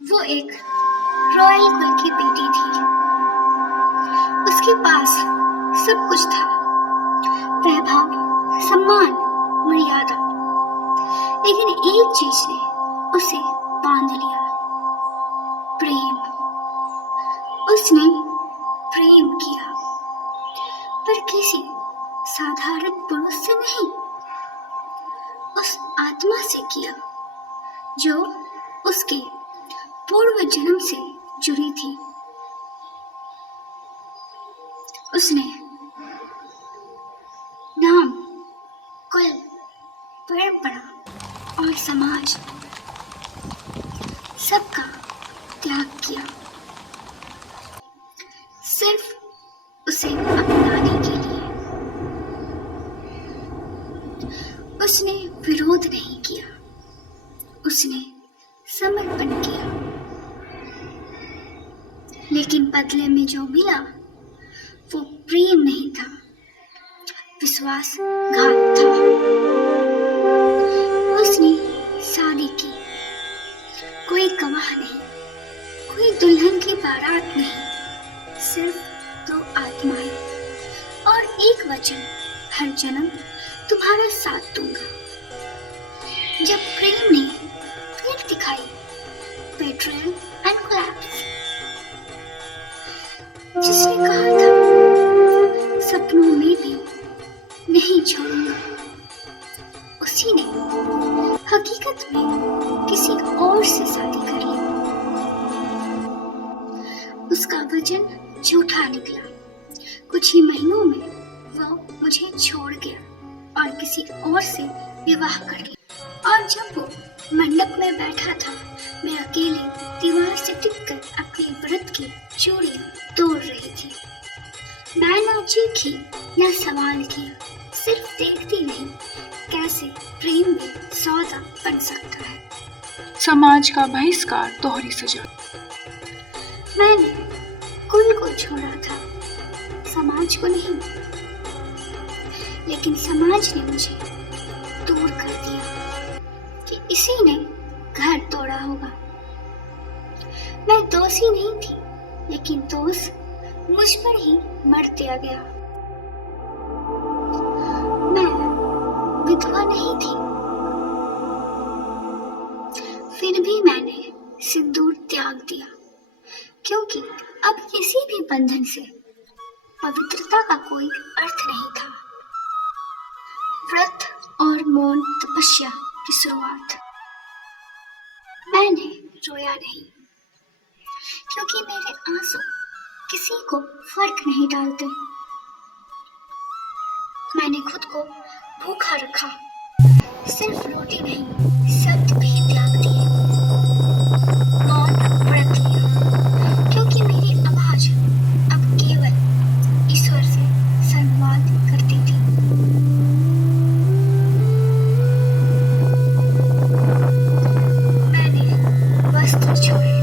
वो एक रॉयल कुल की बेटी थी। उसके पास सब कुछ था, वैभव, सम्मान, मर्यादा। लेकिन एक चीज ने उसे बांध लिया, प्रेम। उसने प्रेम किया, पर किसी साधारण पुरुष से नहीं, उस आत्मा से किया जो उसके पूर्व जन्म से जुड़ी थी। उसने नाम, कुल, परंपरा और समाज सबका त्याग किया, सिर्फ उसे अपनाने के लिए। उसने विरोध नहीं किया, उसने समर्पण किया, लेकिन बदले में जो मिला वो प्रेम नहीं था, विश्वासघात था। उसने शादी की, कोई गवाह नहीं, कोई दुल्हन की बारात नहीं, सिर्फ दो आत्माएं और एक वचन, हर जन्म तुम्हारा साथ दूंगा। जब प्रेम ने फिर दिखाई, बेट्रेयल एंड कोलैप्स। जिसने कहा था सपनों में भी नहीं छोड़ूंगा, उसी ने हकीकत में किसी और से शादी कर ली। उसका वचन झूठा निकला। कुछ ही महीनों में वो मुझे छोड़ गया और किसी और से विवाह कर लिया। और जब वो मंडप में बैठा था, मैं अकेले दीवार से टिककर अपने व्रत की चूड़ियां तोड़ रही थी। मैं ना चीखी ना सवाल किया, सिर्फ देखती रही कैसे प्रेम भी सौदा बन सकता है। समाज का बहिष्कार दोहरी सजा। मैंने कुल को छोड़ा था, समाज को नहीं। लेकिन समाज ने मुझे दूर कर दिया कि इसी ने घर तोड़ा होगा। मैं दोषी नहीं थी, लेकिन दोष मुझ पर ही मर दिया गया। मैं विधवा नहीं थी, फिर भी मैंने सिंदूर त्याग दिया, क्योंकि अब किसी भी बंधन से पवित्रता का कोई अर्थ नहीं था। व्रत और मौन तपस्या की शुरुआत। मैंने रोया नहीं, क्योंकि मेरे आंसू किसी को फर्क नहीं डालते। मैंने खुद को भूखा रखा, सिर्फ रोटी नहीं, शब्द भी त्याग दिए। मौन व्रत लिया, क्योंकि मेरी आवाज अब केवल ईश्वर से संवाद करती थी। मैंने वस्त्र छोड़े,